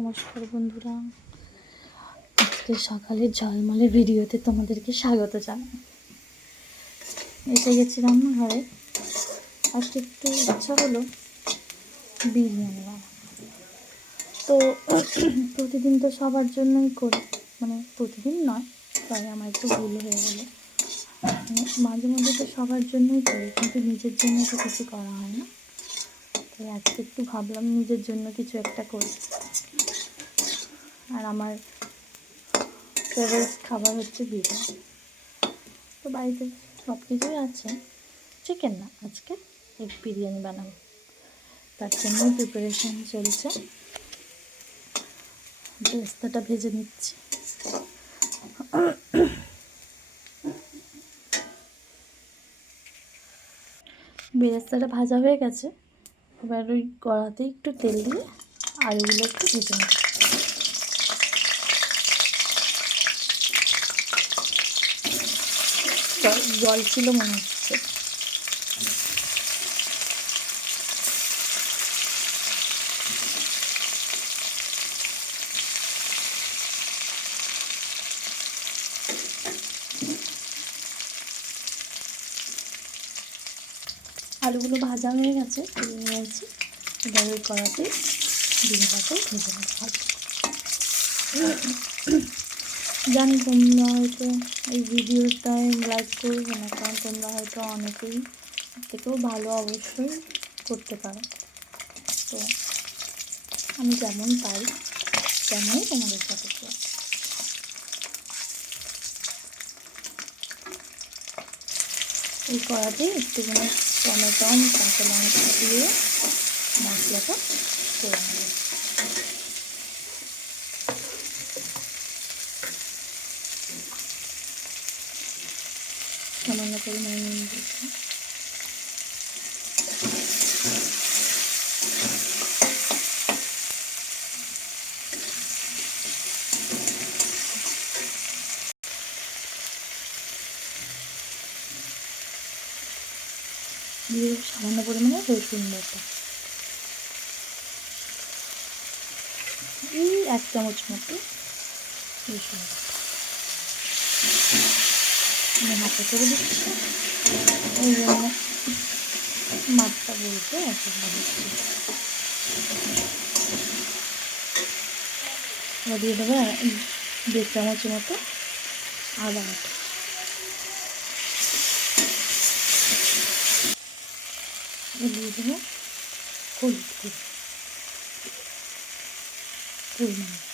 নমস্কার বন্ধুরা, আজকে সকালের ঝলমলে ভিডিওতে তোমাদেরকে স্বাগত জানাই। এসে গেছি রান্নাঘরে। আজকে একটু ইচ্ছা হলো বিরিয়ানি বানাবো। তো প্রতিদিন তো সবার জন্যই করি, মানে প্রতিদিন নয়, তাই আমার একটু ভুল হয়ে গেল। মাঝে মধ্যে তো সবার জন্যই করি, কিন্তু নিজের জন্য তো কিছু করা হয় না। তাই আজকে একটু ভাবলাম নিজের জন্য কিছু একটা করি। আর আমার ফেভারিট খাবার হচ্ছে বিরিয়ানি। তো বাড়িতে সব কিছুই আছে, চিকেন না, আজকে এগ বিরিয়ানি বানাবো, তার জন্যই প্রিপারেশান চলছে। বেরেস্তাটা ভেজে নিচ্ছি। বেরেস্তাটা ভাজা হয়ে গেছে, এবার ওই কড়াতে একটু তেল দিয়ে আলুগুলো একটু ভেজে নিচ্ছি। জল ছিল মনে হচ্ছে। আলুগুলো ভাজা হয়ে গেছে, তুলে নিয়েছি। এবার ওই কড়াতে ডিমটাকে ভেজে নিতে হবে। জানি তোমরা হয়তো এই ভিডিওটায় লাইক করবে না, কারণ তোমরা হয়তো অনেকেই থেকেও ভালো অবশ্যই করতে পারো। তো আমি যেমন পারি তেমনই তোমাদের সাথে শেয়ার। এই কড়াতে একটুখানি টমেটো কাঁচা লঙ্কা দিয়ে মশলাটা করে নেব। সামান্য পরিমাণে নুন দিচ্ছি। দিয়ে সামান্য পরিমাণে রসুন বাটা, এই 1 চামচ মতো রসুন আমি হাতে করে দিচ্ছি। এই জন্য মাছটা বলতে অসুবিধা হচ্ছে। এবার দিয়ে দেবো 1.5 চামচ মতো আদা বাটা। দিয়ে দেবো হলুদ গুঁড়ো পরিমাণ।